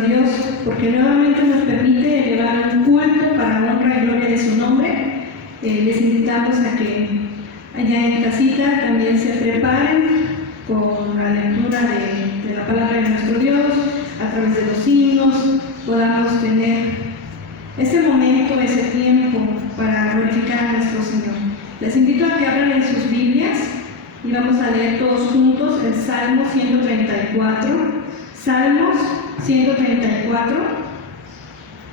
nuestro Dios, porque nuevamente nos permite elevar un culto para honra y gloria de su nombre. Les invitamos a que allá en casita también se preparen con la lectura de la palabra de nuestro Dios, a través de los himnos, podamos tener ese momento, ese tiempo para glorificar a nuestro Señor. Les invito a que abran en sus Biblias y vamos a leer todos juntos el Salmo 134. Salmos 134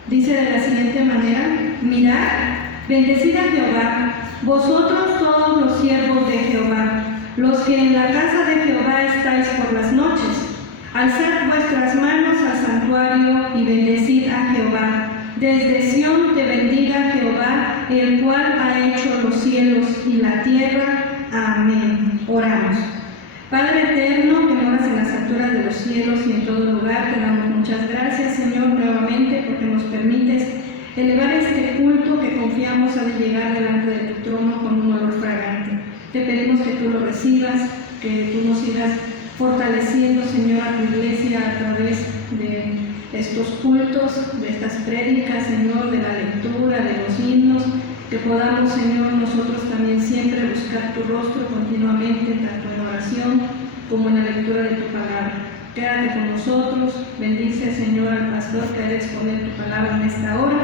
dice de la siguiente manera: mirad, bendecid a Jehová, vosotros todos los siervos de Jehová, los que en la casa de Jehová estáis por las noches. Alzad vuestras manos al santuario y bendecid a Jehová. Desde Sión te bendiga Jehová, el cual ha hecho los cielos y la tierra. Amén. Oramos. Padre eterno, que moras en las alturas de los cielos y en todo lugar, te damos muchas gracias, Señor, nuevamente porque nos permites elevar este culto que confiamos ha de llegar delante de tu trono con un olor fragante. Te pedimos que tú lo recibas, que tú nos sigas fortaleciendo, Señor, a tu iglesia a través de estos cultos, de estas prédicas, Señor, de la lectura, de los himnos, que podamos, Señor, nosotros también siempre buscar tu rostro continuamente, tanto en oración como en la lectura de tu palabra. Quédate con nosotros, bendice, Señor, al pastor que ha de exponer tu palabra en esta hora,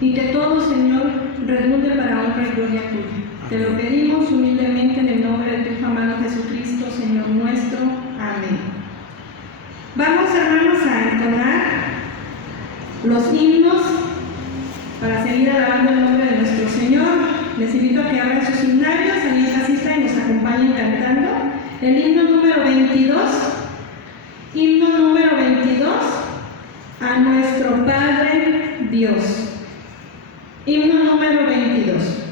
y que todo, Señor, redunde para honra y gloria tuya. Te lo pedimos humildemente en el nombre de tu Hijo amado Jesucristo, Señor nuestro. Amén. Vamos, hermanos, a entonar los himnos para seguir alabando el nombre de nuestro Señor. Les invito a que abran sus himnarios ahí en casita y nos acompañen cantando el himno número 22. Himno número 22, a nuestro Padre Dios. Himno número 22.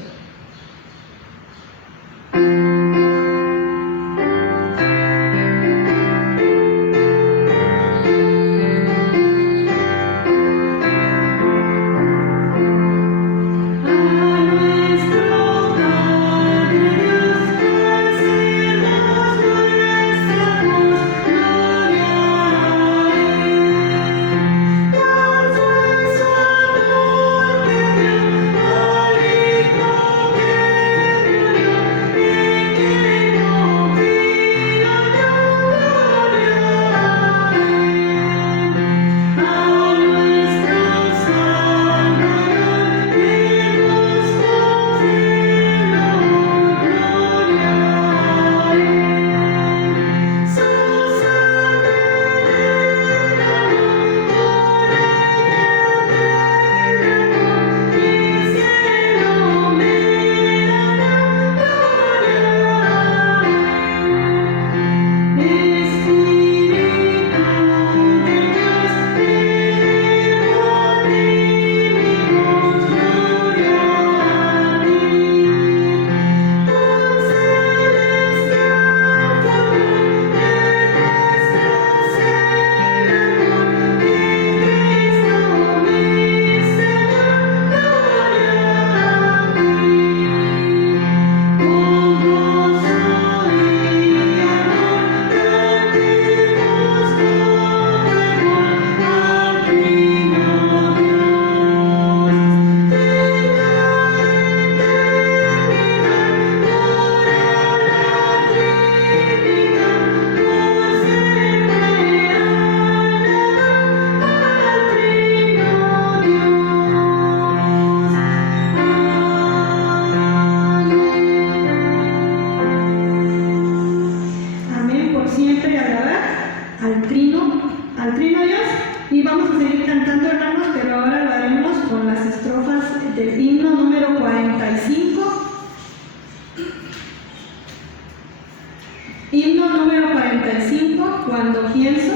Himno número 45, cuando pienso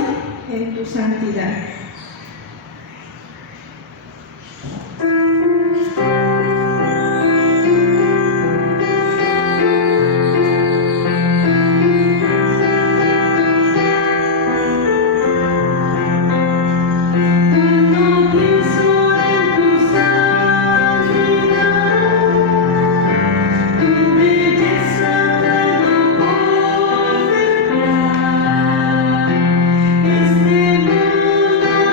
en tu santidad. Este mundo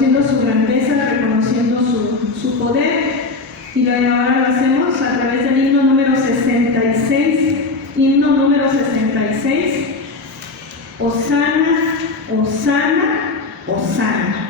reconociendo su grandeza, reconociendo su poder. Y ahora lo hacemos a través del himno número 66. Himno número 66. Hosana, Hosana, Hosana.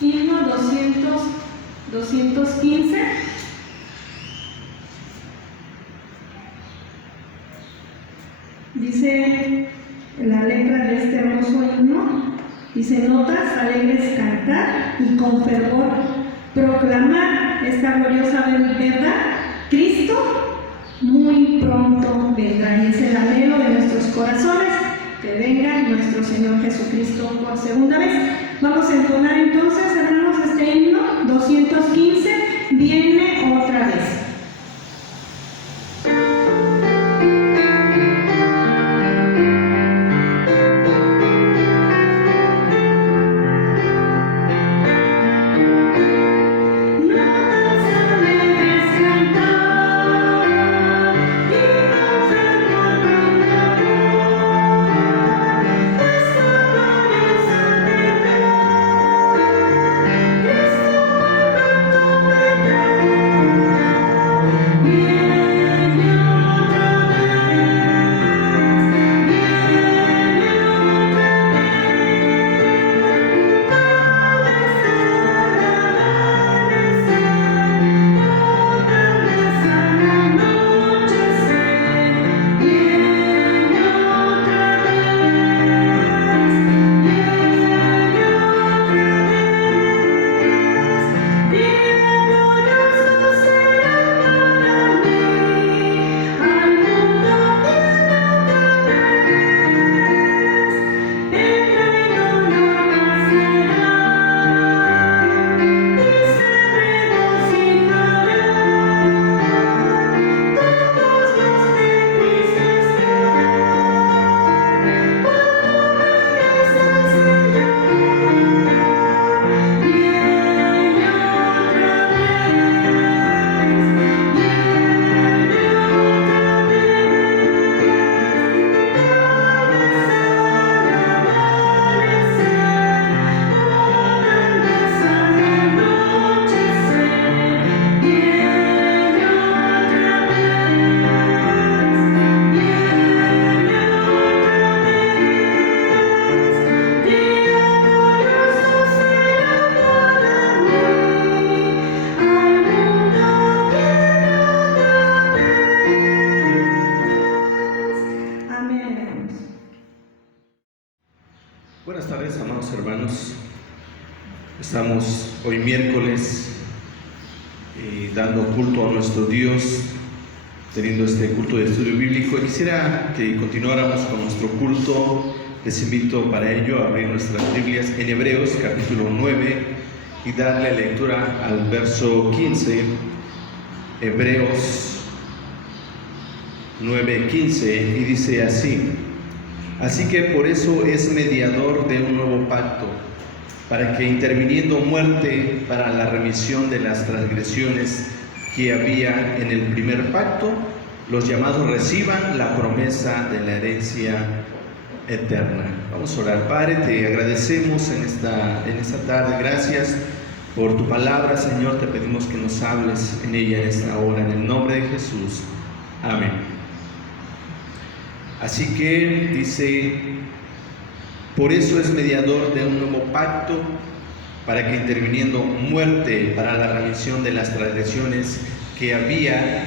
Himno 215. Dice la letra de este hermoso himno, dice: notas alegres cantar y con fervor proclamar esta gloriosa verdad, Cristo muy pronto vendrá. Y es el anhelo de nuestros corazones, que venga nuestro Señor Jesucristo por segunda vez. Vamos a entonar entonces, hermanos, este himno 215, viene otra vez. Buenas tardes, amados hermanos. Estamos hoy miércoles dando culto a nuestro Dios, teniendo este culto de estudio bíblico. Quisiera que continuáramos con nuestro culto. Les invito para ello a abrir nuestras Biblias en Hebreos capítulo 9 y darle lectura al verso 15. Hebreos 9:15, y dice así: así que por eso es mediador de un nuevo pacto, para que interviniendo muerte para la remisión de las transgresiones que había en el primer pacto, los llamados reciban la promesa de la herencia eterna. Vamos a orar. Padre, te agradecemos en esta tarde. Gracias por tu palabra, Señor. Te pedimos que nos hables en ella en esta hora, en el nombre de Jesús. Amén. Así que dice: por eso es mediador de un nuevo pacto, para que interviniendo muerte para la remisión de las transgresiones que había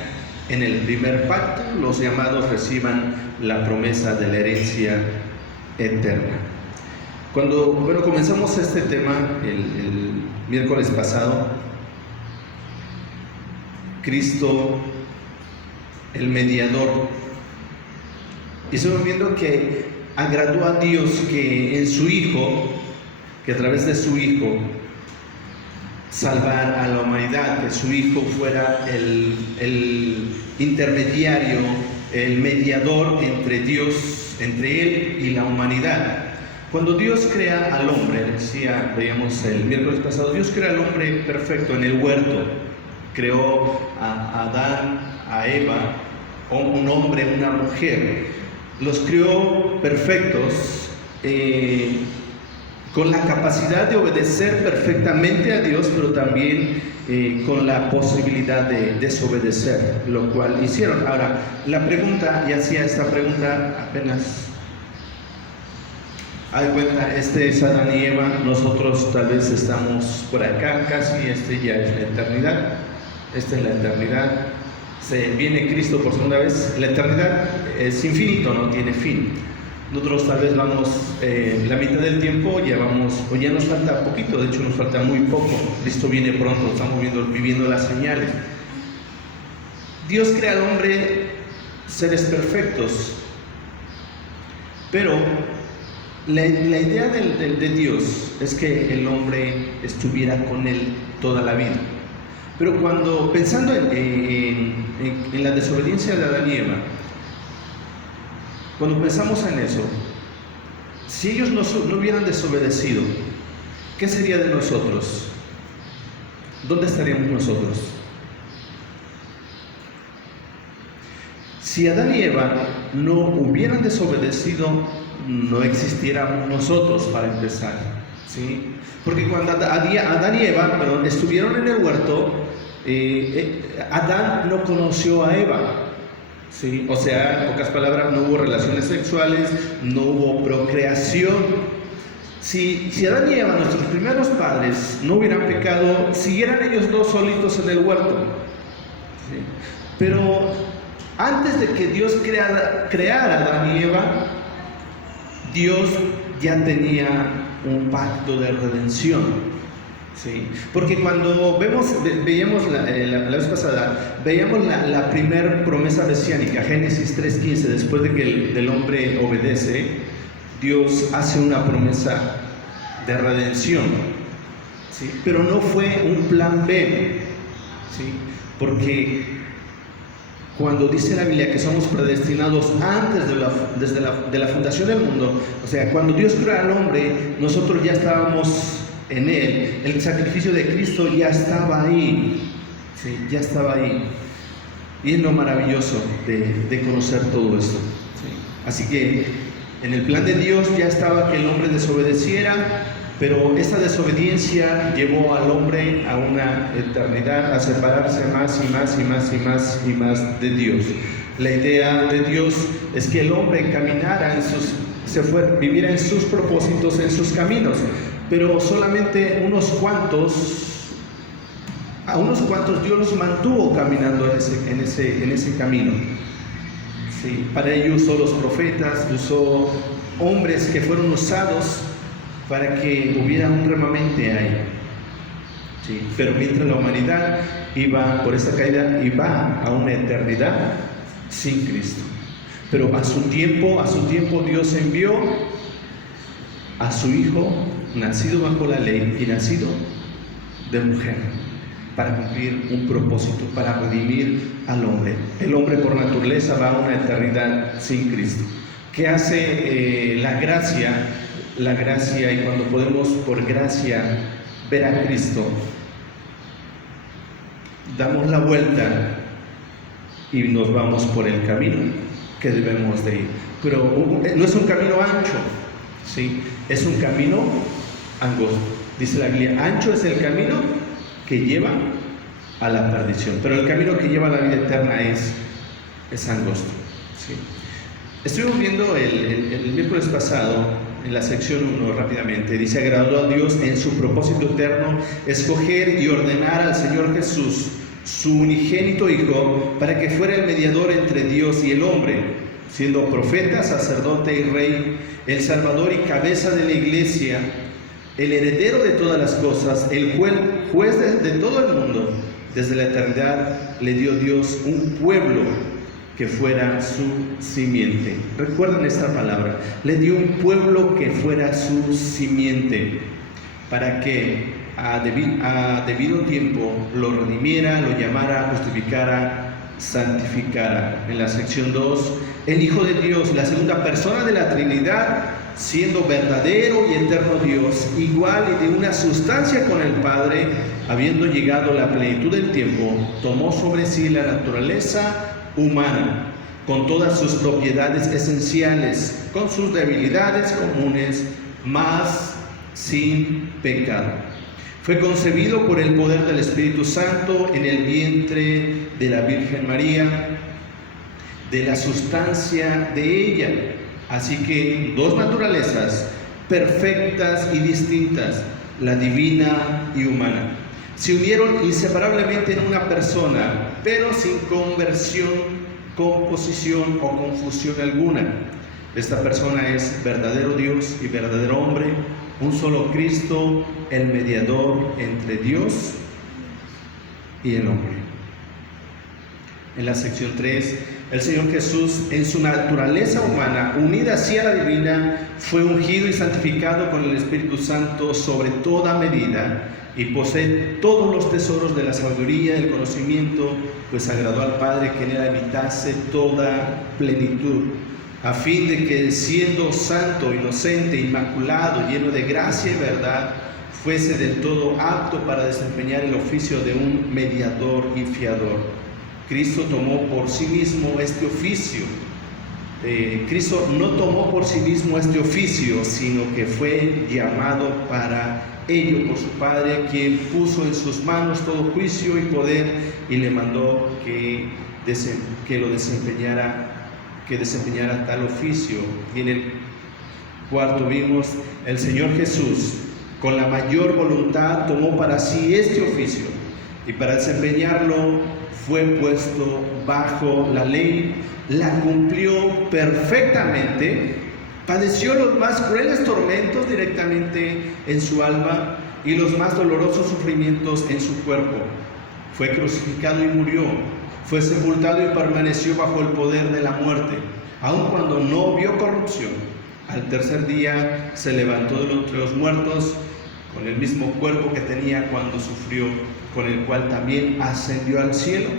en el primer pacto, los llamados reciban la promesa de la herencia eterna. Cuando comenzamos este tema el miércoles pasado, Cristo, el mediador, y estamos viendo que agradó a Dios que en su Hijo, que a través de su Hijo salvar a la humanidad, que su Hijo fuera el intermediario, el mediador entre Dios, entre Él y la humanidad. Cuando Dios crea al hombre, veíamos el miércoles pasado, Dios crea al hombre perfecto en el huerto. Creó a Adán, a Eva, un hombre, una mujer. Los creó perfectos, con la capacidad de obedecer perfectamente a Dios, pero también con la posibilidad de desobedecer, lo cual hicieron. Ahora, la pregunta, y hacía esta pregunta apenas, hay cuenta, este es Adán y Eva, nosotros tal vez estamos por acá, casi, ya es la eternidad, esta es la eternidad. Viene Cristo por segunda vez. La eternidad es infinito, no tiene fin. Nosotros tal vez vamos la mitad del tiempo, ya nos falta poquito, de hecho nos falta muy poco. Cristo viene pronto, estamos viviendo las señales. Dios crea al hombre seres perfectos, pero la idea de Dios es que el hombre estuviera con él toda la vida. Pero pensando en la desobediencia de Adán y Eva, cuando pensamos en eso, si ellos no hubieran desobedecido, ¿qué sería de nosotros? ¿Dónde estaríamos nosotros? Si Adán y Eva no hubieran desobedecido, no existiéramos nosotros, para empezar, ¿sí? Porque cuando Adán y Eva estuvieron en el huerto, Adán no conoció a Eva, ¿sí? O sea, en pocas palabras, no hubo relaciones sexuales, no hubo procreación. Si Adán y Eva, nuestros primeros padres, no hubieran pecado, siguieran ellos dos solitos en el huerto, ¿sí? Pero antes de que Dios creara a Adán y Eva, Dios ya tenía un pacto de redención, ¿sí? Porque cuando veíamos la vez pasada, veíamos la primera promesa mesiánica, Génesis 3:15, después de que el hombre obedece, Dios hace una promesa de redención, ¿sí? Pero no fue un plan B, ¿sí? Porque cuando dice la Biblia que somos predestinados antes de la fundación del mundo, o sea, cuando Dios creó al hombre, nosotros ya estábamos en él. El sacrificio de Cristo ya estaba ahí, ¿sí? Ya estaba ahí. Y es lo maravilloso de conocer todo esto, ¿sí? Así que en el plan de Dios ya estaba que el hombre desobedeciera, pero esta desobediencia llevó al hombre a una eternidad, a separarse más y más y más y más y más de Dios. La idea de Dios es que el hombre caminara viviera en sus propósitos, en sus caminos, pero solamente a unos cuantos Dios los mantuvo caminando en ese camino. Sí, para ello usó los profetas, usó hombres que fueron usados para que hubiera un remanente ahí. Sí, pero mientras la humanidad iba por esa caída, iba a una eternidad sin Cristo. Pero a su tiempo Dios envió a su Hijo, nacido bajo la ley y nacido de mujer, para cumplir un propósito, para redimir al hombre. El hombre por naturaleza va a una eternidad sin Cristo. ¿Qué hace la gracia? La gracia, y cuando podemos por gracia ver a Cristo, damos la vuelta y nos vamos por el camino que debemos de ir. Pero no es un camino ancho, ¿sí? Es un camino angosto. Dice la Biblia, ancho es el camino que lleva a la perdición, pero el camino que lleva a la vida eterna es angosto, ¿sí? Estuvimos viendo el miércoles pasado, en la sección 1 rápidamente, dice: agradó a Dios en su propósito eterno escoger y ordenar al Señor Jesús, su unigénito Hijo, para que fuera el mediador entre Dios y el hombre, siendo profeta, sacerdote y rey, el Salvador y cabeza de la Iglesia, el heredero de todas las cosas, el juez de todo el mundo. Desde la eternidad le dio Dios un pueblo que fuera su simiente. Recuerden esta palabra, le dio un pueblo que fuera su simiente, para que a debido tiempo lo redimiera, lo llamara, justificara, santificara. En la sección 2, el Hijo de Dios, la segunda persona de la Trinidad, siendo verdadero y eterno Dios, igual y de una sustancia con el Padre, habiendo llegado la plenitud del tiempo, tomó sobre sí la naturaleza humana, con todas sus propiedades esenciales, con sus debilidades comunes, mas sin pecado. Fue concebido por el poder del Espíritu Santo en el vientre de la Virgen María, de la sustancia de ella. Así que dos naturalezas perfectas y distintas, la divina y humana, se unieron inseparablemente en una persona, pero sin conversión, composición o confusión alguna. Esta persona es verdadero Dios y verdadero hombre, un solo Cristo, el mediador entre Dios y el hombre. En la sección 3, el Señor Jesús, en su naturaleza humana, unida así a la divina, fue ungido y santificado con el Espíritu Santo sobre toda medida, y posee todos los tesoros de la sabiduría y del conocimiento, pues agradó al Padre que en él habitase toda plenitud, a fin de que, siendo santo, inocente, inmaculado, lleno de gracia y verdad, fuese del todo apto para desempeñar el oficio de un mediador y fiador. Cristo tomó por sí mismo este oficio. Cristo no tomó por sí mismo este oficio, sino que fue llamado para ello por su Padre, quien puso en sus manos todo juicio y poder, y le mandó que desempeñara tal oficio. Y en el cuarto vimos, el Señor Jesús, con la mayor voluntad, tomó para sí este oficio, y para desempeñarlo fue puesto bajo la ley, la cumplió perfectamente, padeció los más crueles tormentos directamente en su alma y los más dolorosos sufrimientos en su cuerpo. Fue crucificado y murió, fue sepultado y permaneció bajo el poder de la muerte, aun cuando no vio corrupción. Al tercer día se levantó de entre los muertos con el mismo cuerpo que tenía cuando sufrió, con el cual también ascendió al cielo,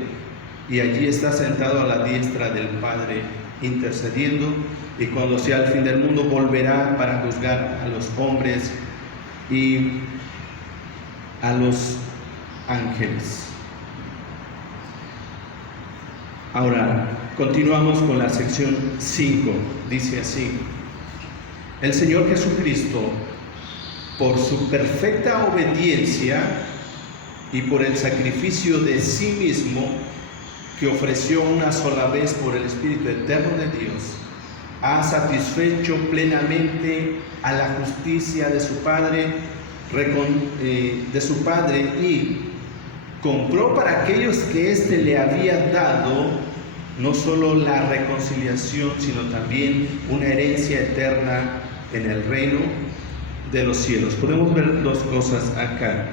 y allí está sentado a la diestra del Padre, intercediendo, y cuando sea el fin del mundo volverá para juzgar a los hombres y a los ángeles. Ahora, continuamos con la sección 5. Dice así: el Señor Jesucristo, por su perfecta obediencia y por el sacrificio de sí mismo, que ofreció una sola vez por el Espíritu eterno de Dios, ha satisfecho plenamente a la justicia de su Padre, y compró para aquellos que éste le había dado no solo la reconciliación, sino también una herencia eterna en el reino, de los cielos. Podemos ver dos cosas acá.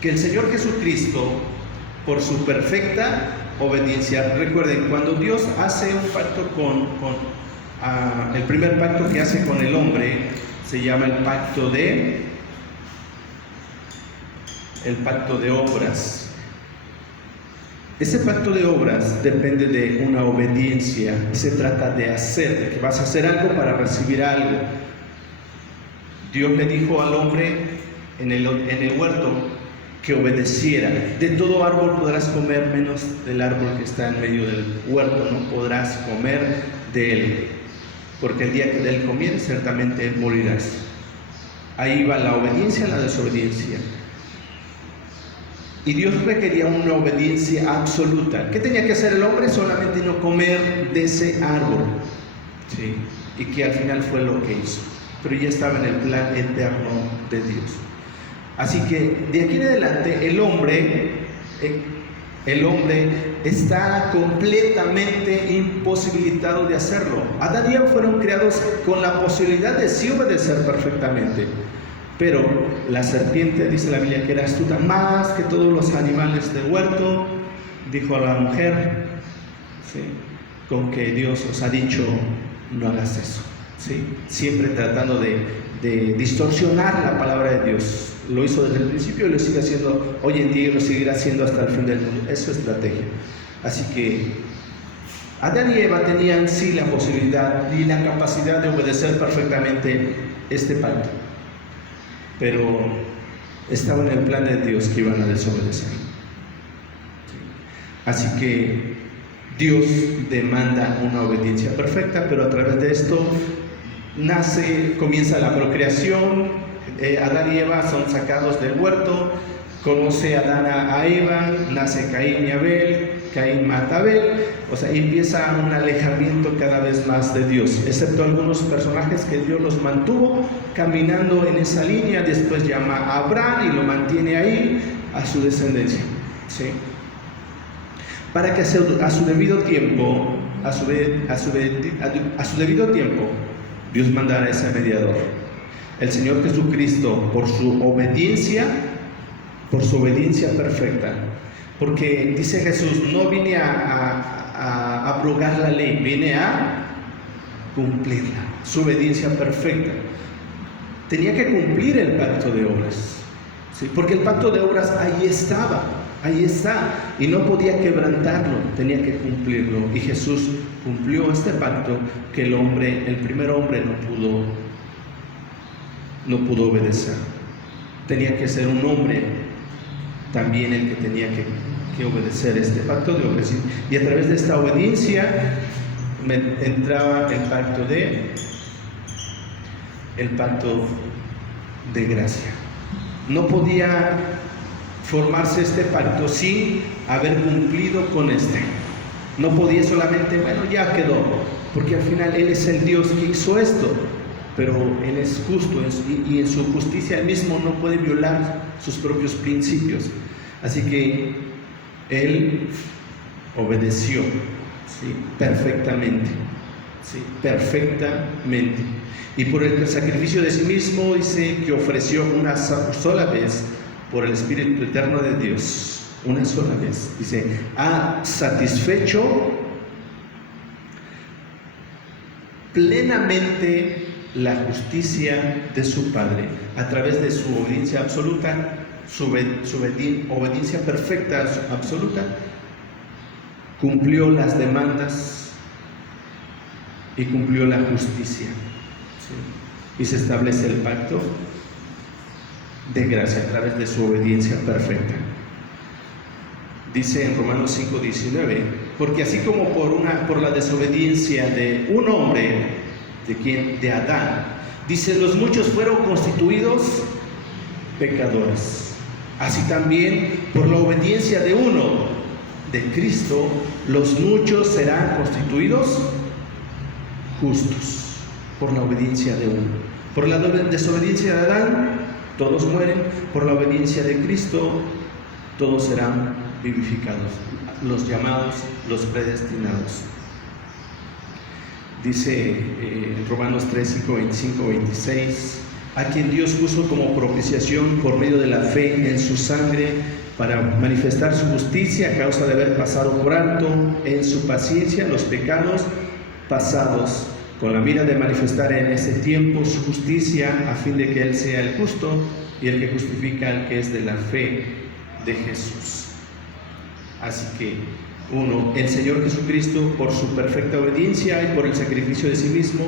Que el Señor Jesucristo, por su perfecta obediencia, recuerden, cuando Dios hace un pacto el primer pacto que hace con el hombre, se llama el pacto de obras. Ese pacto de obras depende de una obediencia. Se trata de hacer, de que vas a hacer algo para recibir algo. Dios le dijo al hombre en el huerto que obedeciera. De todo árbol podrás comer, menos del árbol que está en medio del huerto, no podrás comer de él, porque el día que de él comieres, ciertamente morirás. Ahí va la obediencia y la desobediencia. Y Dios requería una obediencia absoluta. ¿Qué tenía que hacer el hombre? Solamente no comer de ese árbol. ¿Sí? Y que al final fue lo que hizo. Pero ya estaba en el plan eterno de Dios. Así que de aquí en adelante el hombre está completamente imposibilitado de hacerlo. Adán y Eva fueron creados con la posibilidad de sí obedecer perfectamente. Pero la serpiente, dice la Biblia, que era astuta más que todos los animales del huerto, dijo a la mujer, ¿sí?, con que Dios os ha dicho, no hagas eso. ¿Sí? Siempre tratando de distorsionar la palabra de Dios. Lo hizo desde el principio y lo sigue haciendo hoy en día y lo seguirá haciendo hasta el fin del mundo. Es su estrategia. Así que Adán y Eva tenían sí la posibilidad y la capacidad de obedecer perfectamente este pacto. Pero estaba en el plan de Dios que iban a desobedecer. Así que Dios demanda una obediencia perfecta, pero a través de esto comienza la procreación. Adán y Eva son sacados del huerto, conoce Adán a Eva, nace Caín y Abel, Caín mata a Abel, o sea, empieza un alejamiento cada vez más de Dios, excepto algunos personajes que Dios los mantuvo caminando en esa línea. Después llama a Abraham y lo mantiene ahí a su descendencia, ¿sí?, para que a su debido tiempo, Dios mandara a ese mediador, el Señor Jesucristo, por su obediencia perfecta. Porque dice Jesús, no vine a abrogar la ley, vine a cumplirla. Su obediencia perfecta. Tenía que cumplir el pacto de obras, ¿sí?, porque el pacto de obras ahí está, y no podía quebrantarlo, tenía que cumplirlo. Y Jesús cumplió este pacto que el primer hombre no pudo obedecer. Tenía que ser un hombre también el que tenía que obedecer este pacto de obras. Y a través de esta obediencia entraba el pacto de gracia. No podía formarse este pacto sin haber cumplido con este. No podía solamente, bueno, ya quedó, porque al final Él es el Dios que hizo esto, pero Él es justo y en su justicia Él mismo no puede violar sus propios principios. Así que Él obedeció, ¿sí?, perfectamente, ¿sí?, perfectamente. Y por el sacrificio de sí mismo, dice que ofreció una sola vez por el Espíritu Eterno de Dios, una sola vez. Dice, ha satisfecho plenamente la justicia de su Padre a través de su obediencia absoluta, su obediencia perfecta, absoluta. Cumplió las demandas y cumplió la justicia, ¿sí?, y se establece el pacto de gracia a través de su obediencia perfecta. Dice en Romanos 5:19, porque así como por la desobediencia de un hombre, de Adán, dice, los muchos fueron constituidos pecadores, así también por la obediencia de uno, de Cristo, los muchos serán constituidos justos, por la obediencia de uno. Por la desobediencia de Adán, todos mueren. Por la obediencia de Cristo, todos serán vivificados, los llamados, los predestinados. Dice en Romanos 3, 5, 25, 26, a quien Dios puso como propiciación por medio de la fe en su sangre, para manifestar su justicia a causa de haber pasado por alto en su paciencia los pecados pasados, con la mira de manifestar en ese tiempo su justicia, a fin de que Él sea el justo y el que justifica al que es de la fe de Jesús. Así que, uno, el Señor Jesucristo, por su perfecta obediencia y por el sacrificio de sí mismo,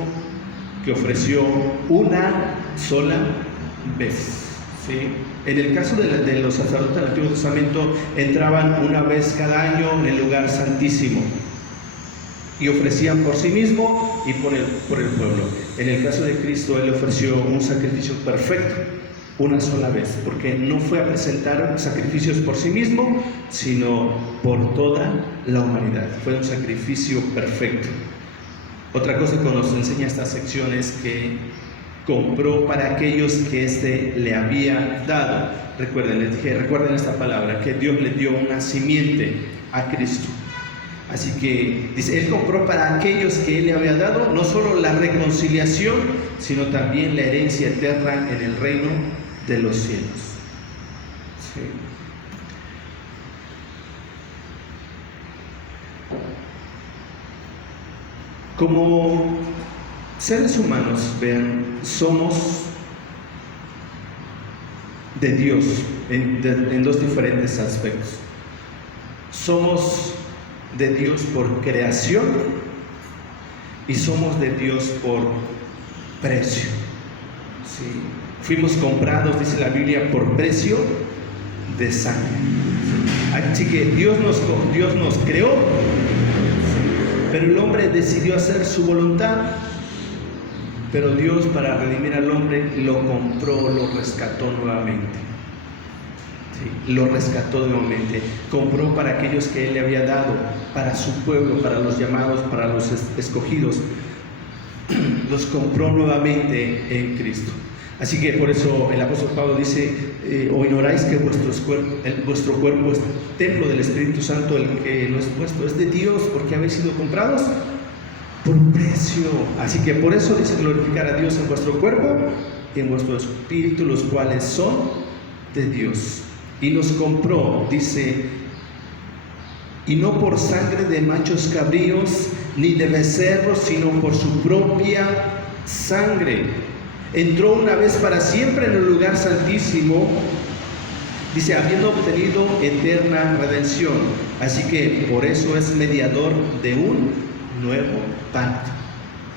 que ofreció una sola vez. ¿Sí? En el caso de los sacerdotes del Antiguo Testamento, entraban una vez cada año en el lugar santísimo y ofrecían por sí mismo y por el pueblo. En el caso de Cristo, Él ofreció un sacrificio perfecto una sola vez, porque no fue a presentar sacrificios por sí mismo, sino por toda la humanidad. Fue un sacrificio perfecto. Otra cosa que nos enseña esta sección es que compró para aquellos que éste le había dado. Recuerden esta palabra, que Dios le dio una simiente a Cristo. Así que dice, Él compró para aquellos que Él le había dado no solo la reconciliación, sino también la herencia eterna en el reino de los cielos. Sí. Como seres humanos, vean, somos de Dios en dos diferentes aspectos. Somos de Dios por creación y somos de Dios por precio. ¿Sí? Fuimos comprados, dice la Biblia, por precio de sangre. Así que Dios nos creó, pero el hombre decidió hacer su voluntad. Pero Dios, para redimir al hombre, lo compró, lo rescató nuevamente. Sí, lo rescató nuevamente. Compró para aquellos que Él le había dado, para su pueblo, para los llamados, para los escogidos. Los compró nuevamente en Cristo. Así que por eso el apóstol Pablo dice, ¿o ignoráis que vuestro cuerpo es templo del Espíritu Santo, el que no es vuestro, es de Dios, porque habéis sido comprados por precio? Así que por eso dice glorificar a Dios en vuestro cuerpo y en vuestro espíritu, los cuales son de Dios. Y nos compró, dice, y no por sangre de machos cabríos ni de becerros, sino por su propia sangre. Entró una vez para siempre en el lugar santísimo, dice, habiendo obtenido eterna redención. Así que por eso es mediador de un nuevo pacto,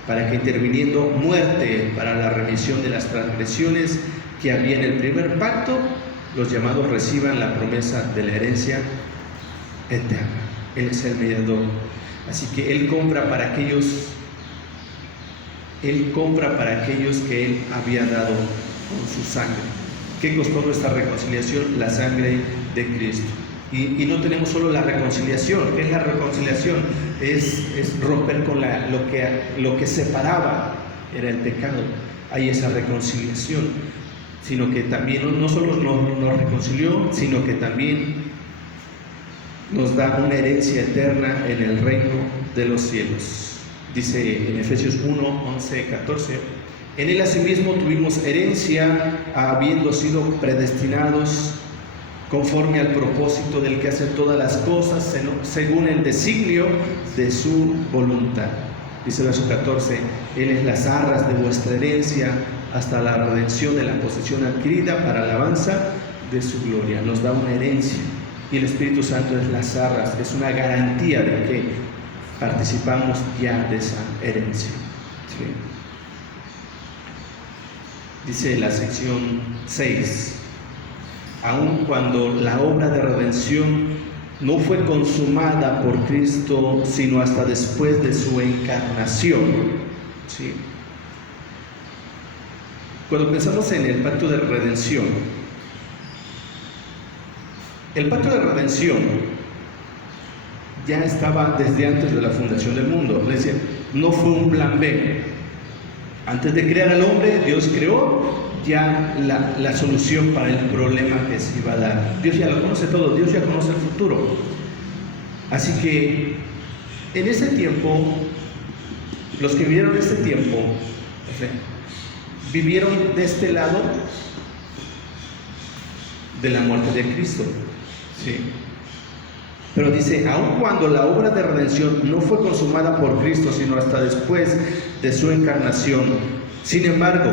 para que interviniendo muerte para la remisión de las transgresiones que había en el primer pacto, los llamados reciban la promesa de la herencia eterna. Él es el mediador. Así que Él compra para aquellos que Él había dado con su sangre. ¿Qué costó nuestra reconciliación? La sangre de Cristo. Y no tenemos solo la reconciliación. ¿Qué es la reconciliación? Es romper con lo que separaba, era el pecado. Hay esa reconciliación, sino que también no solo nos reconcilió, sino que también nos da una herencia eterna en el reino de los cielos. Dice en Efesios 1, 11, 14, en Él asimismo tuvimos herencia, habiendo sido predestinados conforme al propósito del que hace todas las cosas, según el designio de su voluntad. Dice el verso 14, Él es las arras de vuestra herencia, hasta la redención de la posesión adquirida para alabanza de su gloria. Nos da una herencia, y el Espíritu Santo es las arras, es una garantía de que participamos ya de esa herencia. ¿Sí? Dice la sección 6, aun cuando la obra de redención no fue consumada por Cristo, sino hasta después de su encarnación. ¿Sí? Cuando pensamos en el pacto de redención, el pacto de redención ya estaba desde antes de la fundación del mundo. Es decir, no fue un plan B. Antes de crear al hombre, Dios creó ya la solución para el problema que se iba a dar. Dios ya lo conoce todo, Dios ya conoce el futuro. Así que en ese tiempo, los que vivieron ese tiempo, vivieron de este lado de la muerte de Cristo. ¿Sí? Pero dice, aun cuando la obra de redención no fue consumada por Cristo, sino hasta después de su encarnación, sin embargo,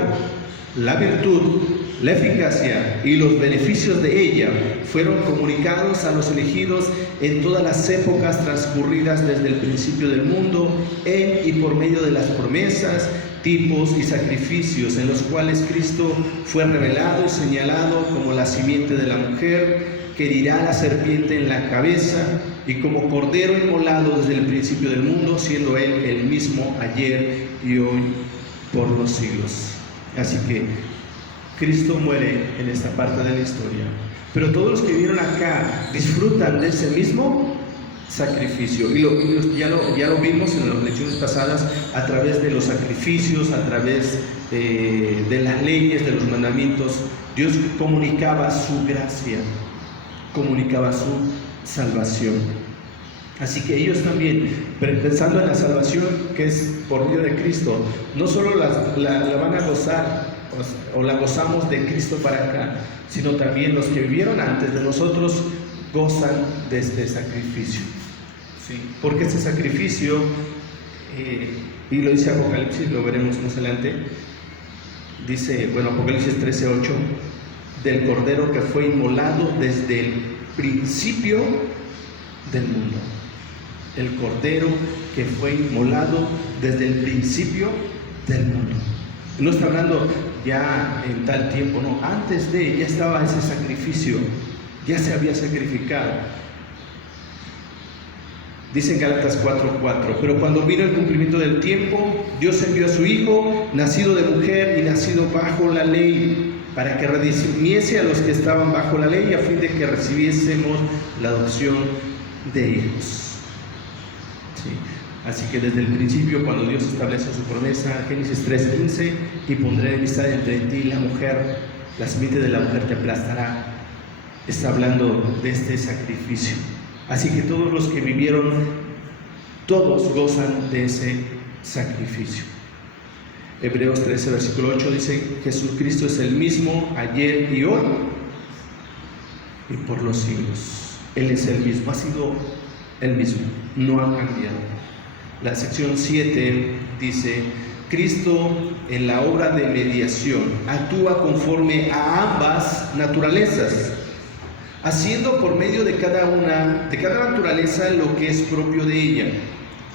la virtud, la eficacia y los beneficios de ella fueron comunicados a los elegidos en todas las épocas transcurridas desde el principio del mundo, en y por medio de las promesas, tipos y sacrificios en los cuales Cristo fue revelado y señalado como la simiente de la mujer, que herirá a la serpiente en la cabeza, y como cordero inmolado desde el principio del mundo, siendo Él el mismo ayer y hoy por los siglos. Así que Cristo muere en esta parte de la historia, pero todos los que vieron acá disfrutan de ese mismo sacrificio, y ya lo vimos en las lecciones pasadas, a través de los sacrificios, a través de las leyes, de los mandamientos. Dios comunicaba su gracia, comunicaba su salvación. Así que ellos también, pensando en la salvación que es por medio de Cristo, no solo la van a gozar o la gozamos de Cristo para acá, sino también los que vivieron antes de nosotros gozan de este sacrificio. ¿Sí? Porque este sacrificio, y lo dice Apocalipsis, lo veremos más adelante, dice, Apocalipsis 13:8, del Cordero que fue inmolado desde el principio del mundo. El Cordero que fue inmolado desde el principio del mundo. No está hablando ya en tal tiempo, no, antes de ya estaba ese sacrificio, ya se había sacrificado. Dice en Gálatas 4:4, pero cuando vino el cumplimiento del tiempo, Dios envió a su Hijo, nacido de mujer y nacido bajo la ley, para que redimiese a los que estaban bajo la ley, a fin de que recibiésemos la adopción de hijos. ¿Sí? Así que desde el principio, cuando Dios establece su promesa, Génesis 3:15, y pondré enemistad entre ti y la mujer, la simiente de la mujer te aplastará, está hablando de este sacrificio. Así que todos los que vivieron, todos gozan de ese sacrificio. Hebreos 13, versículo 8 dice, Jesucristo es el mismo ayer y hoy y por los siglos. Él es el mismo, ha sido el mismo, no ha cambiado. La sección 7 dice, Cristo en la obra de mediación actúa conforme a ambas naturalezas, haciendo por medio de cada naturaleza lo que es propio de ella,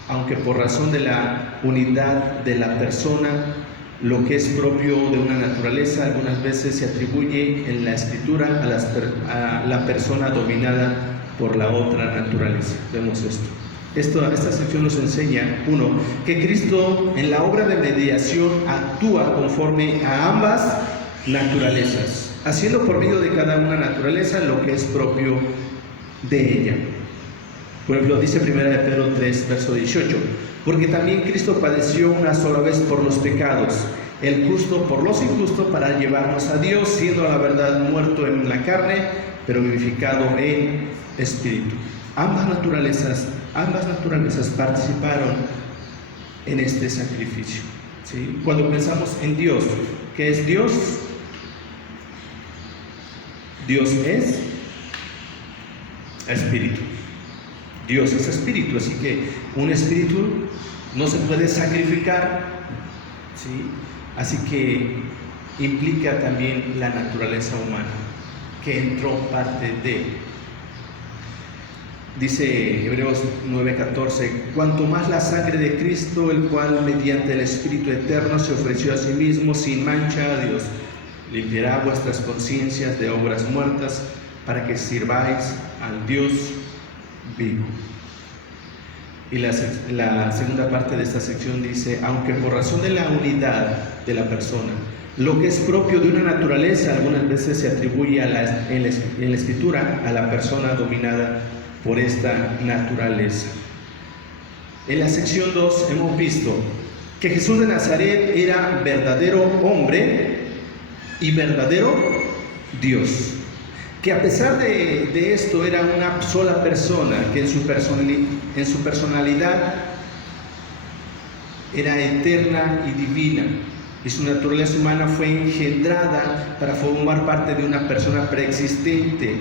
aunque por razón de la unidad de la persona, lo que es propio de una naturaleza algunas veces se atribuye en la Escritura a la persona dominada por la otra naturaleza. Vemos esto. Esta sección nos enseña, uno, que Cristo en la obra de mediación actúa conforme a ambas naturalezas, haciendo por medio de cada una naturaleza lo que es propio de ella. Por ejemplo, dice 1 Pedro 3, verso 18, porque también Cristo padeció una sola vez por los pecados, el justo por los injustos, para llevarnos a Dios, siendo a la verdad muerto en la carne, pero vivificado en espíritu. Ambas naturalezas participaron en este sacrificio. ¿Sí? Cuando pensamos en Dios, ¿qué es Dios? Dios es espíritu. Dios es espíritu, así que un espíritu no se puede sacrificar, ¿sí? Así que implica también la naturaleza humana, que entró parte de. Dice Hebreos 9:14, cuanto más la sangre de Cristo, el cual mediante el Espíritu eterno se ofreció a sí mismo sin mancha a Dios, limpiará vuestras conciencias de obras muertas para que sirváis al Dios vivo. Y la segunda parte de esta sección dice, aunque por razón de la unidad de la persona, lo que es propio de una naturaleza algunas veces se atribuye en la Escritura a la persona dominada por esta naturaleza. En la sección 2 hemos visto que Jesús de Nazaret era verdadero hombre y verdadero Dios, que a pesar de esto era una sola persona, que en su personalidad era eterna y divina, y su naturaleza humana fue engendrada para formar parte de una persona preexistente,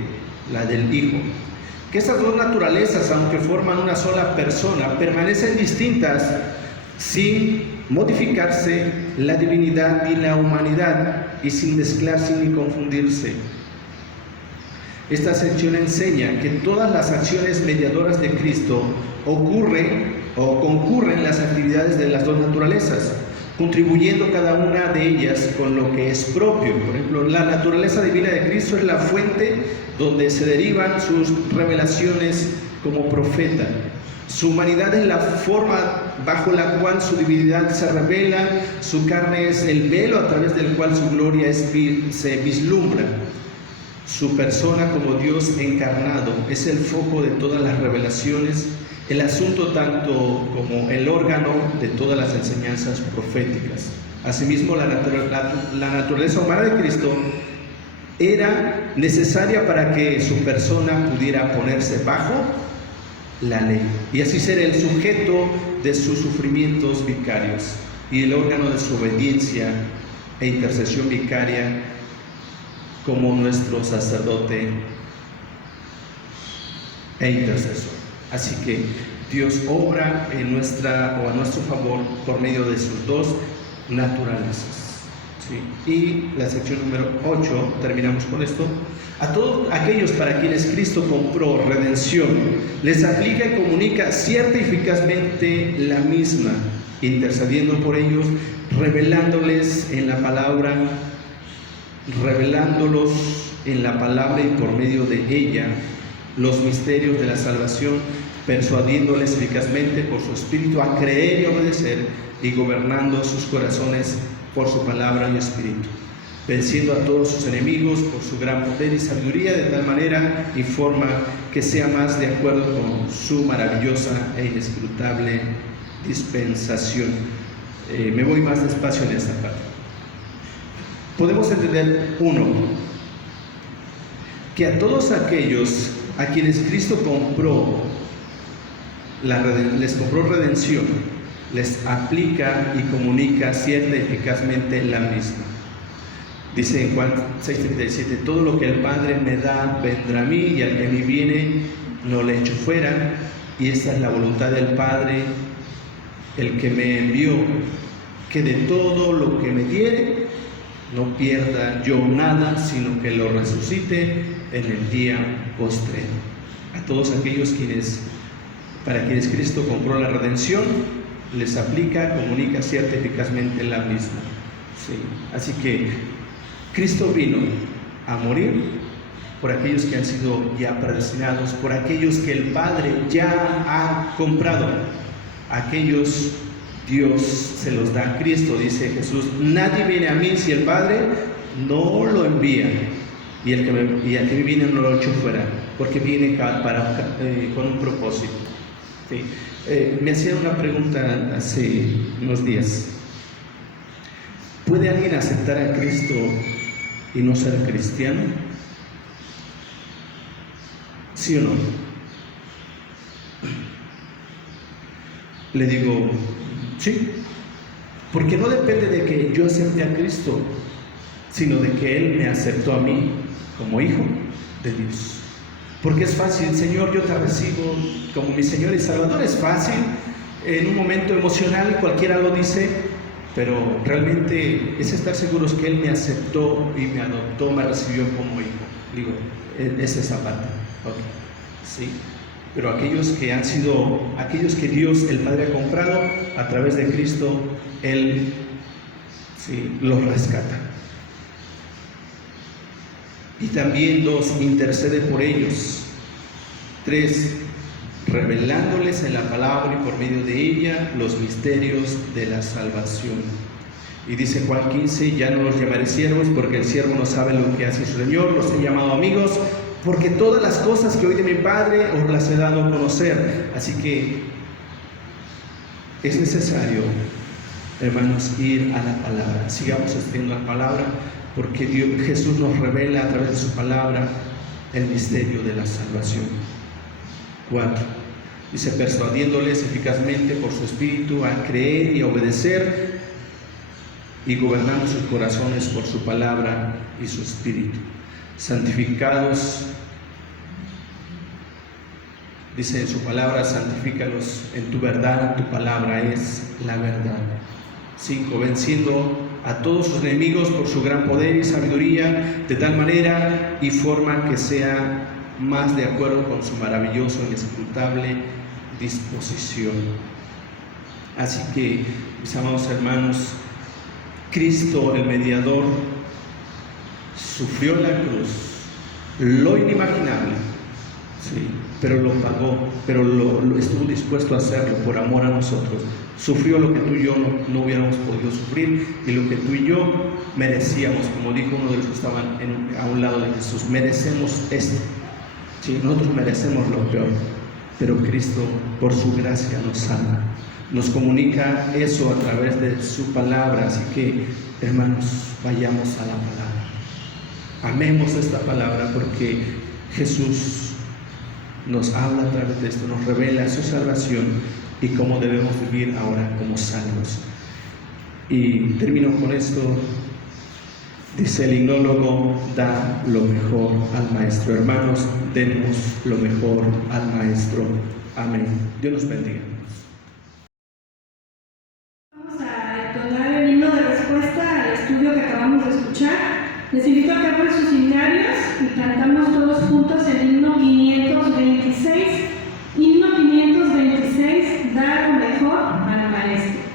la del Hijo. Que estas dos naturalezas, aunque forman una sola persona, permanecen distintas sin modificarse la divinidad y la humanidad y sin mezclarse ni confundirse. Esta sección enseña que todas las acciones mediadoras de Cristo ocurren o concurren las actividades de las dos naturalezas, contribuyendo cada una de ellas con lo que es propio. Por ejemplo, la naturaleza divina de Cristo es la fuente donde se derivan sus revelaciones como profeta. Su humanidad es la forma bajo la cual su divinidad se revela, su carne es el velo a través del cual su gloria se vislumbra. Su persona como Dios encarnado es el foco de todas las revelaciones, el asunto tanto como el órgano de todas las enseñanzas proféticas. Asimismo, la naturaleza humana de Cristo era necesaria para que su persona pudiera ponerse bajo la ley y así ser el sujeto de sus sufrimientos vicarios y el órgano de su obediencia e intercesión vicaria como nuestro sacerdote e intercesor. Así que Dios obra en a nuestro favor por medio de sus dos naturalezas. ¿Sí? Y la sección número 8, terminamos con esto. A todos aquellos para quienes Cristo compró redención, les aplica y comunica cierta y eficazmente la misma, intercediendo por ellos, revelándolos en la palabra y por medio de ella los misterios de la salvación, persuadiéndoles eficazmente por su Espíritu a creer y obedecer, y gobernando sus corazones por su palabra y Espíritu, venciendo a todos sus enemigos por su gran poder y sabiduría, de tal manera y forma que sea más de acuerdo con su maravillosa e inescrutable dispensación. Me voy más despacio en esta parte. Podemos entender, uno, que a todos aquellos a quienes Cristo les compró redención, les aplica y comunica cierta y eficazmente la misma. Dice en Juan 6:37, todo lo que el Padre me da vendrá a mí, y al que a mí viene no le echo fuera, y esta es la voluntad del Padre, el que me envió, que de todo lo que me diere no pierda yo nada, sino que lo resucite en el día postrero. A todos aquellos para quienes Cristo compró la redención, les aplica, comunica cierta y eficazmente la misma. Sí. Así que Cristo vino a morir por aquellos que han sido ya predestinados, por aquellos que el Padre ya ha comprado. Aquellos Dios se los da a Cristo, dice Jesús. Nadie viene a mí si el Padre no lo envía, y al que me viene no lo echo fuera, porque viene con un propósito. Sí. Me hacía una pregunta hace unos días. ¿Puede alguien aceptar a Cristo y no ser cristiano? ¿Sí o no? Le digo, sí, porque no depende de que yo acepte a Cristo, sino de que Él me aceptó a mí como hijo de Dios. Porque es fácil, Señor, yo te recibo como mi Señor y Salvador. Es fácil, en un momento emocional cualquiera lo dice, pero realmente es estar seguros que Él me aceptó y me adoptó, me recibió como hijo. Digo, es esa parte. Okay. Sí. Pero aquellos que Dios, el Padre, ha comprado a través de Cristo, Él los rescata. Y también 2, intercede por ellos. 3, revelándoles en la palabra y por medio de ella los misterios de la salvación. Y dice Juan 15, ya no los llamaré siervos, porque el siervo no sabe lo que hace su Señor, los he llamado amigos, porque todas las cosas que oí de mi Padre os las he dado a conocer. Así que es necesario, hermanos, ir a la palabra. Sigamos estudiando la palabra, porque Jesús nos revela a través de su palabra el misterio de la salvación. 4, dice, persuadiéndoles eficazmente por su Espíritu a creer y a obedecer, y gobernando sus corazones por su palabra y su espíritu. Santificados, dice en su palabra, santifícalos en tu verdad, tu palabra es la verdad. 5. Venciendo a todos sus enemigos por su gran poder y sabiduría, de tal manera y forma que sea más de acuerdo con su maravilloso e inescrutable disposición. Así que, mis amados hermanos, Cristo, el mediador, sufrió en la cruz lo inimaginable, sí, pero lo pagó, pero lo estuvo dispuesto a hacerlo por amor a nosotros. Sufrió lo que tú y yo no hubiéramos podido sufrir y lo que tú y yo merecíamos, como dijo uno de los que estaban a un lado de Jesús. Merecemos esto, sí, nosotros merecemos lo peor, pero Cristo por su gracia nos salva, nos comunica eso a través de su palabra. Así que, hermanos, vayamos a la palabra, amemos esta palabra, porque Jesús nos habla a través de esto, nos revela su salvación y cómo debemos vivir ahora como salvos. Y termino con esto. Dice el himnólogo: da lo mejor al maestro. Hermanos, demos lo mejor al maestro. Amén. Dios los bendiga. Vamos a entonar el himno de respuesta al estudio que acabamos de escuchar. Les invito a que abran sus himnarios y cantamos todos juntos el himno 526. Himno 526, da lo mejor al maestro.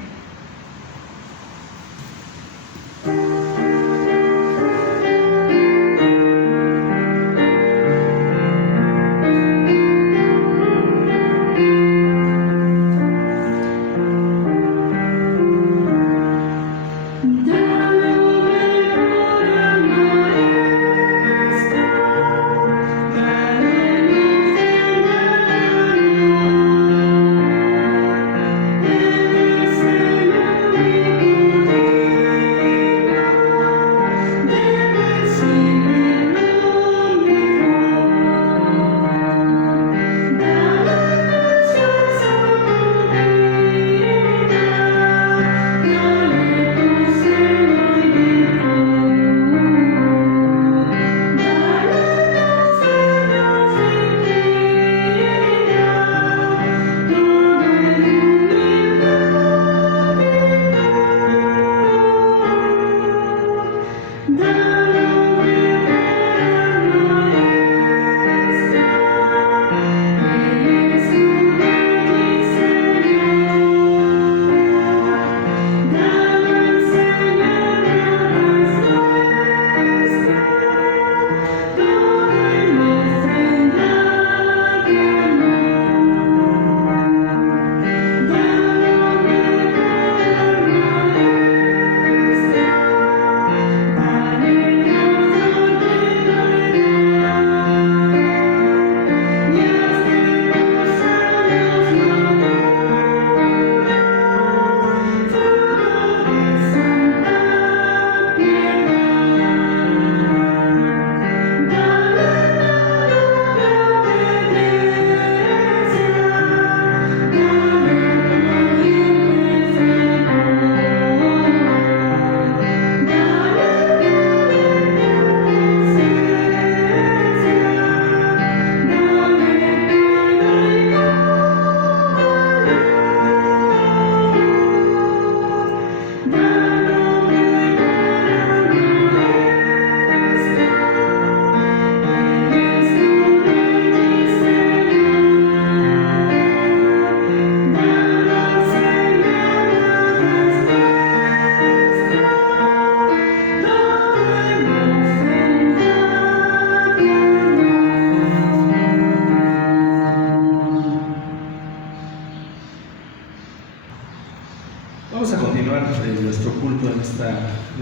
Vamos a continuar nuestro culto de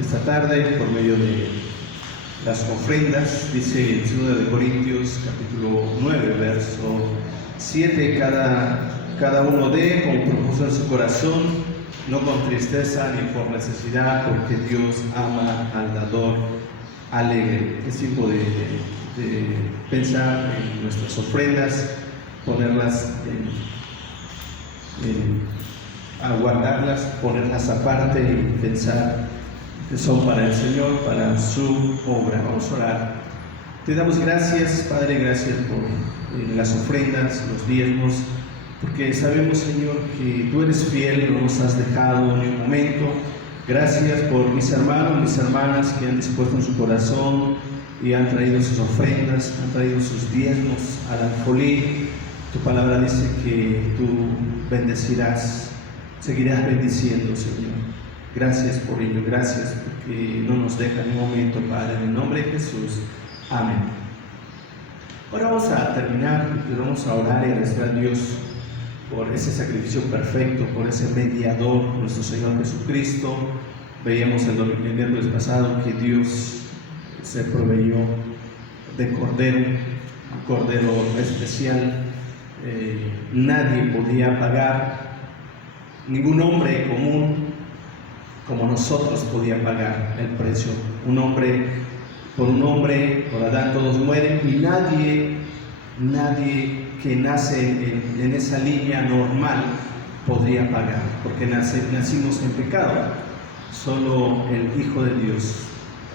esta tarde por medio de las ofrendas. Dice en 2 de Corintios capítulo 9 verso 7: cada uno dé con propósito en su corazón, no con tristeza ni por necesidad, porque Dios ama al dador alegre. Es tiempo de pensar en nuestras ofrendas, ponerlas a guardarlas, ponerlas aparte y pensar que son para el Señor, para su obra. Vamos a orar. Te damos gracias, Padre, gracias por las ofrendas, los diezmos, porque sabemos, Señor, que tú eres fiel, no nos has dejado ni un momento. Gracias por mis hermanos, mis hermanas que han dispuesto en su corazón y han traído sus ofrendas, han traído sus diezmos al alfolí. Tu palabra dice que tú bendecirás, seguirás bendiciendo, Señor. Gracias por ello, gracias porque no nos deja en un momento, Padre, en el nombre de Jesús. Amén. Ahora vamos a terminar y vamos a orar y agradecer a Dios por ese sacrificio perfecto, por ese mediador, nuestro Señor Jesucristo. Veíamos el miércoles pasado que Dios se proveyó de cordero, un cordero especial. Nadie podía pagar, ningún hombre común como nosotros podía pagar el precio. Por un hombre, por Adán todos mueren, y nadie que nace en esa línea normal podría pagar, porque nacimos en pecado. Solo el Hijo de Dios,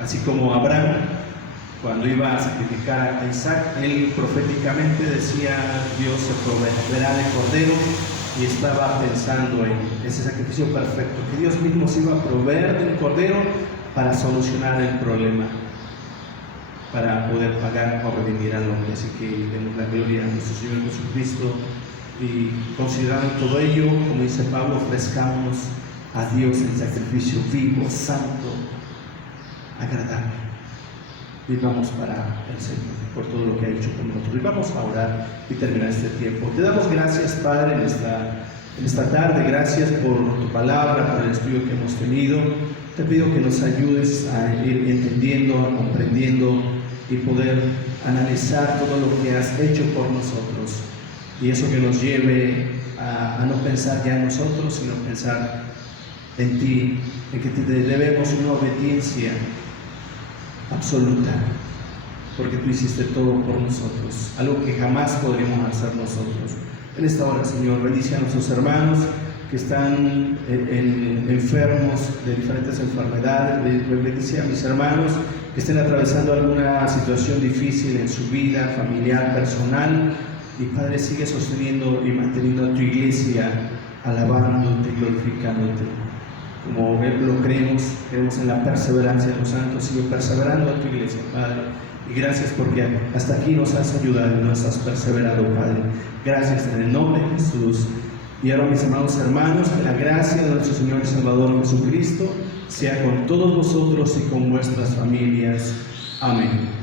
así como Abraham, cuando iba a sacrificar a Isaac, él proféticamente decía: Dios se proveerá de cordero, y estaba pensando en ese sacrificio perfecto, que Dios mismo se iba a proveer de un cordero para solucionar el problema, para poder pagar o redimir al hombre. Así que demos la gloria a nuestro Señor Jesucristo y, considerando todo ello, como dice Pablo, ofrezcamos a Dios el sacrificio vivo, santo, agradable. Vivamos para el Señor por todo lo que ha hecho con nosotros. Y vamos a orar y terminar este tiempo. Te damos gracias, Padre, en esta tarde. Gracias por tu palabra, por el estudio que hemos tenido. Te pido que nos ayudes a ir entendiendo, comprendiendo y poder analizar todo lo que has hecho por nosotros. Y eso que nos lleve a no pensar ya en nosotros, sino pensar en ti, en que te debemos una obediencia absoluta, porque tú hiciste todo por nosotros, algo que jamás podríamos hacer nosotros. En esta hora, Señor, bendice a nuestros hermanos que están enfermos de diferentes enfermedades. Bendice a mis hermanos que estén atravesando alguna situación difícil en su vida familiar, personal. Y Padre, sigue sosteniendo y manteniendo a tu iglesia, alabándote y glorificándote. Como lo creemos en la perseverancia de los santos. Sigue perseverando a tu iglesia, Padre. Y gracias porque hasta aquí nos has ayudado y nos has perseverado, Padre. Gracias en el nombre de Jesús. Y ahora, mis amados hermanos, que la gracia de nuestro Señor y Salvador Jesucristo sea con todos vosotros y con vuestras familias. Amén.